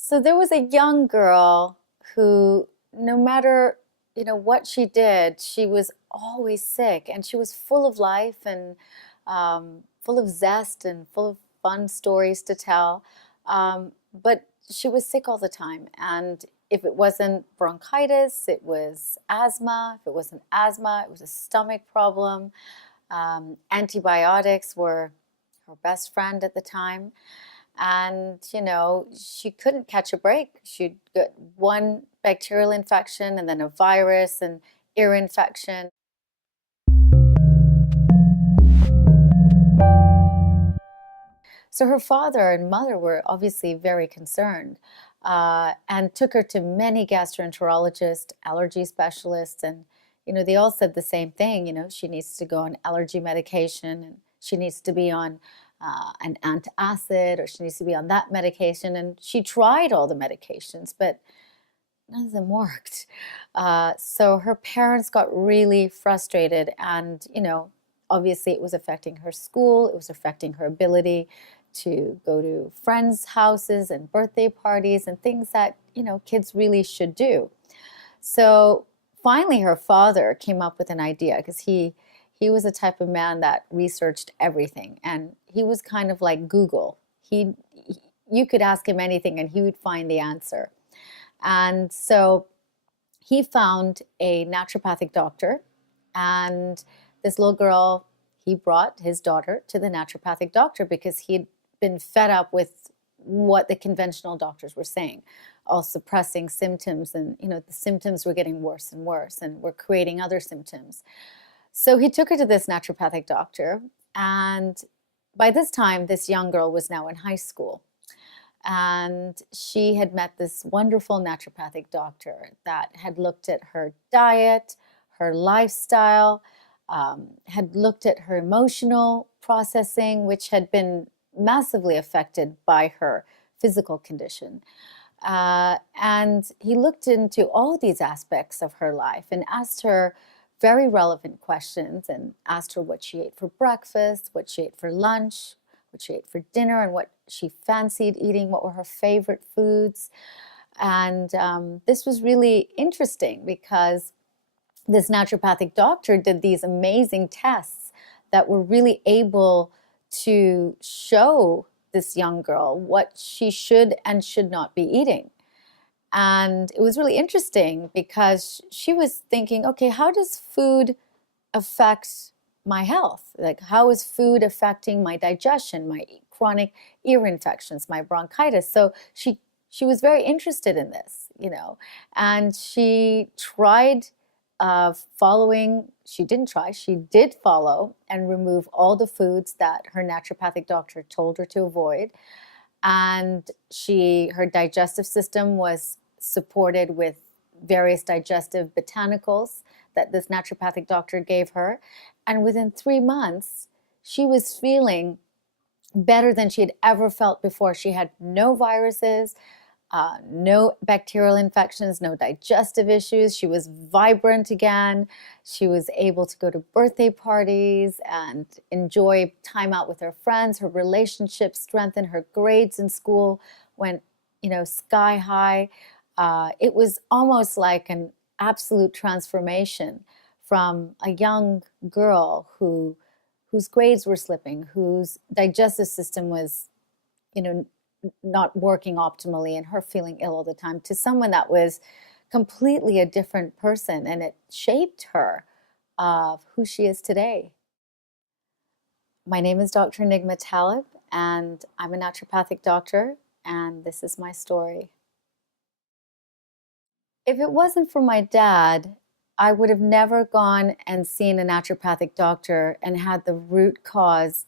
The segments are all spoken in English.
So there was a young girl who, no matter, what she did, she was always sick, and she was full of life and full of zest and full of fun stories to tell. But she was sick all the time, and if it wasn't bronchitis, it was asthma. If it wasn't asthma, it was a stomach problem. Antibiotics were her best friend at the time. And, she couldn't catch a break. She'd get one bacterial infection and then a virus and ear infection. So her father and mother were obviously very concerned, and took her to many gastroenterologists, allergy specialists, and they all said the same thing. She needs to go on allergy medication, and she needs to be on an antacid, or she needs to be on that medication. And she tried all the medications, but none of them worked. So her parents got really frustrated, and obviously it was affecting her school. It was affecting her ability to go to friends' houses and birthday parties and things that kids really should do. So finally her father came up with an idea, because he was a type of man that researched everything, and he was kind of like Google. You could ask him anything and he would find the answer. And so he found a naturopathic doctor, and this little girl, he brought his daughter to the naturopathic doctor because he'd been fed up with what the conventional doctors were saying, all suppressing symptoms, and the symptoms were getting worse and worse and were creating other symptoms. So he took her to this naturopathic doctor, and by this time this young girl was now in high school, and she had met this wonderful naturopathic doctor that had looked at her diet, her lifestyle, had looked at her emotional processing, which had been massively affected by her physical condition. And he looked into all these aspects of her life and asked her very relevant questions, and asked her what she ate for breakfast, what she ate for lunch, what she ate for dinner, and what she fancied eating, what were her favorite foods. And this was really interesting because this naturopathic doctor did these amazing tests that were really able to show this young girl what she should and should not be eating. And it was really interesting because she was thinking, okay, how does food affect my health? Like, how is food affecting my digestion, my chronic ear infections, my bronchitis? So she was very interested in this, and she tried she did follow and remove all the foods that her naturopathic doctor told her to avoid. And her digestive system was supported with various digestive botanicals that this naturopathic doctor gave her. And within 3 months, she was feeling better than she had ever felt before. She had no viruses, no bacterial infections, no digestive issues. She was vibrant again. She was able to go to birthday parties and enjoy time out with her friends. Her relationships strengthened. Her grades in school went, sky high. It was almost like an absolute transformation from a young girl whose grades were slipping, whose digestive system was, not working optimally, and her feeling ill all the time, to someone that was completely a different person, and it shaped her of who she is today. My name is Dr. Nigma Talib, and I'm a naturopathic doctor, and this is my story. If it wasn't for my dad, I would have never gone and seen a naturopathic doctor and had the root cause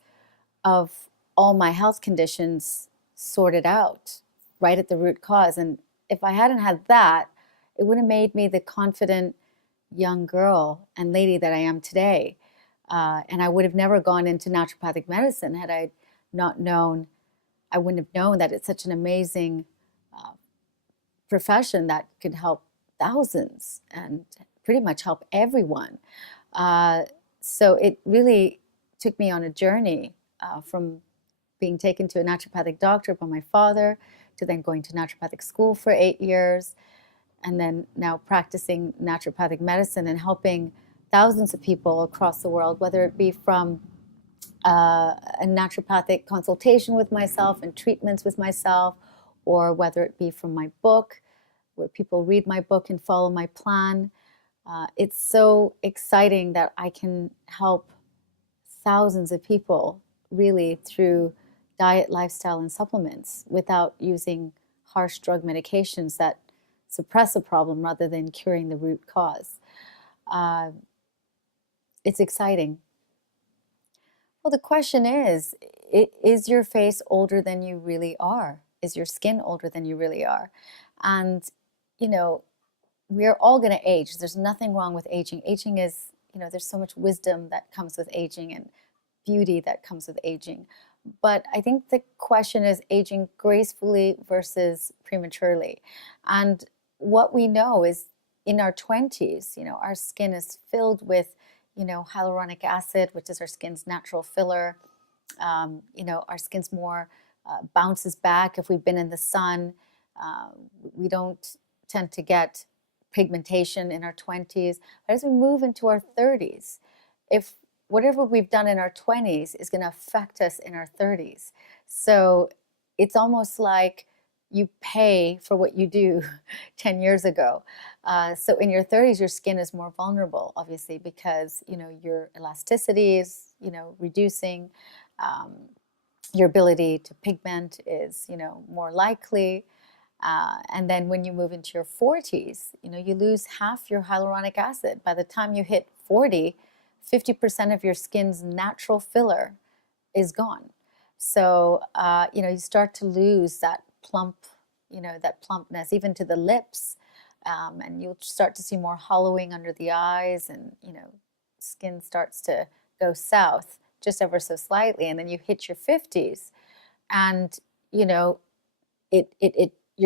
of all my health conditions sorted out right at the root cause. And if I hadn't had that, it would have made me the confident young girl and lady that I am today. And I would have never gone into naturopathic medicine had I not known. I wouldn't have known that it's such an amazing profession that could help thousands and pretty much help everyone. So it really took me on a journey from being taken to a naturopathic doctor by my father, to then going to naturopathic school for 8 years, and then now practicing naturopathic medicine and helping thousands of people across the world, whether it be from a naturopathic consultation with myself and treatments with myself, or whether it be from my book, where people read my book and follow my plan. It's so exciting that I can help thousands of people really through diet, lifestyle, and supplements without using harsh drug medications that suppress a problem rather than curing the root cause. It's exciting. Well, the question is your face older than you really are? Is your skin older than you really are? And, you know, we're all going to age. There's nothing wrong with aging. Aging is, there's so much wisdom that comes with aging and beauty that comes with aging. But I think the question is aging gracefully versus prematurely. And what we know is in our 20s, our skin is filled with, hyaluronic acid, which is our skin's natural filler. Our skin's more bounces back if we've been in the sun. We don't tend to get pigmentation in our 20s. But as we move into our 30s, if whatever we've done in our 20s is going to affect us in our 30s. So it's almost like you pay for what you do 10 years ago. So in your 30s, your skin is more vulnerable, obviously, because, your elasticity is, reducing. Your ability to pigment is, more likely. And then when you move into your 40s, you lose half your hyaluronic acid. By the time you hit 40, 50% of your skin's natural filler is gone. So, you start to lose that plump, that plumpness, even to the lips. And you'll start to see more hollowing under the eyes, and, skin starts to go south just ever so slightly. And then you hit your 50s and, your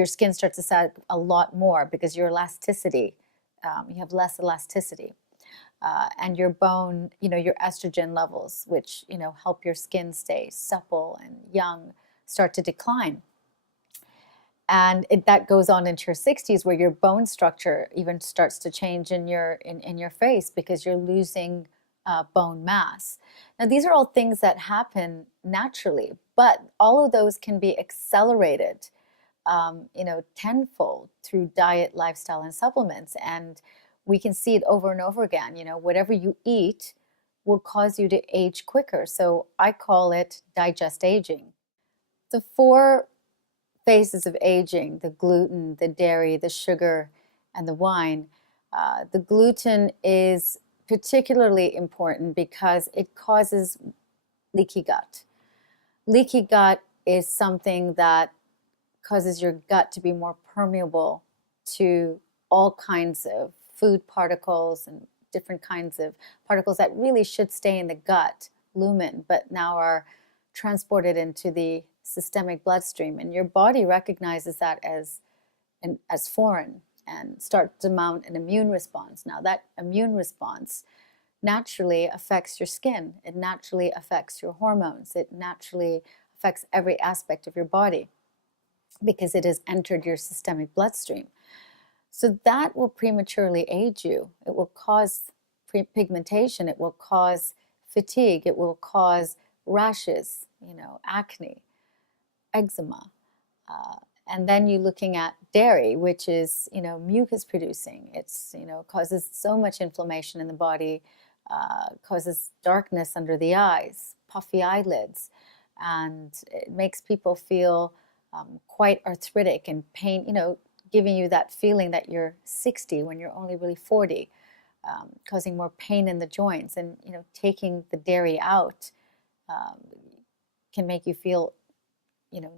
skin starts to sag a lot more because your elasticity, you have less elasticity. And your bone, your estrogen levels, which, help your skin stay supple and young, start to decline. And that goes on into your 60s, where your bone structure even starts to change in your face because you're losing bone mass. Now, these are all things that happen naturally, but all of those can be accelerated, tenfold through diet, lifestyle, and supplements. And we can see it over and over again. Whatever you eat will cause you to age quicker. So I call it digest aging. The 4 phases of aging: the gluten, the dairy, the sugar, and the wine. The gluten is particularly important because it causes leaky gut. Leaky gut is something that causes your gut to be more permeable to all kinds of food particles and different kinds of particles that really should stay in the gut lumen, but now are transported into the systemic bloodstream. And your body recognizes that as foreign and starts to mount an immune response. Now, that immune response naturally affects your skin. It naturally affects your hormones. It naturally affects every aspect of your body because it has entered your systemic bloodstream. So that will prematurely age you. It will cause pigmentation. It will cause fatigue. It will cause rashes, acne, eczema. And then you're looking at dairy, which is, mucus producing. It's, causes so much inflammation in the body, causes darkness under the eyes, puffy eyelids, and it makes people feel quite arthritic and pain, giving you that feeling that you're 60 when you're only really 40, causing more pain in the joints. And, taking the dairy out can make you feel,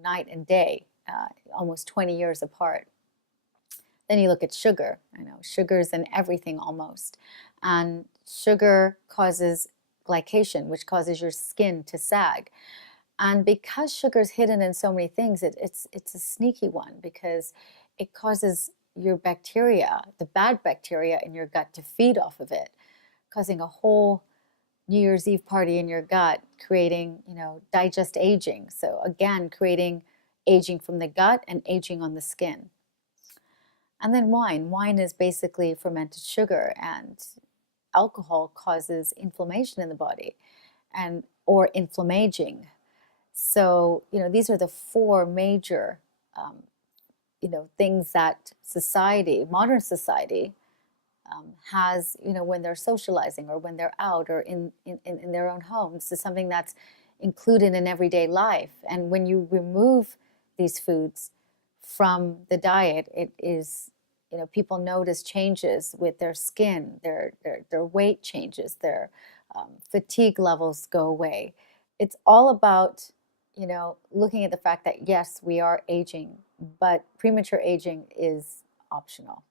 night and day, almost 20 years apart. Then you look at sugar. Sugar's in everything almost. And sugar causes glycation, which causes your skin to sag. And because sugar is hidden in so many things, it's a sneaky one because it causes your bacteria, the bad bacteria in your gut, to feed off of it, causing a whole New Year's Eve party in your gut, creating, digest aging. So again, creating aging from the gut and aging on the skin. And then wine. Wine is basically fermented sugar, and alcohol causes inflammation in the body and or inflammaging. So, these are the four major, um, things that modern society, has, when they're socializing or when they're out or in their own homes. It's something that's included in everyday life. And when you remove these foods from the diet, it is, people notice changes with their skin, their weight changes, their fatigue levels go away. It's all about, looking at the fact that yes, we are aging, but premature aging is optional.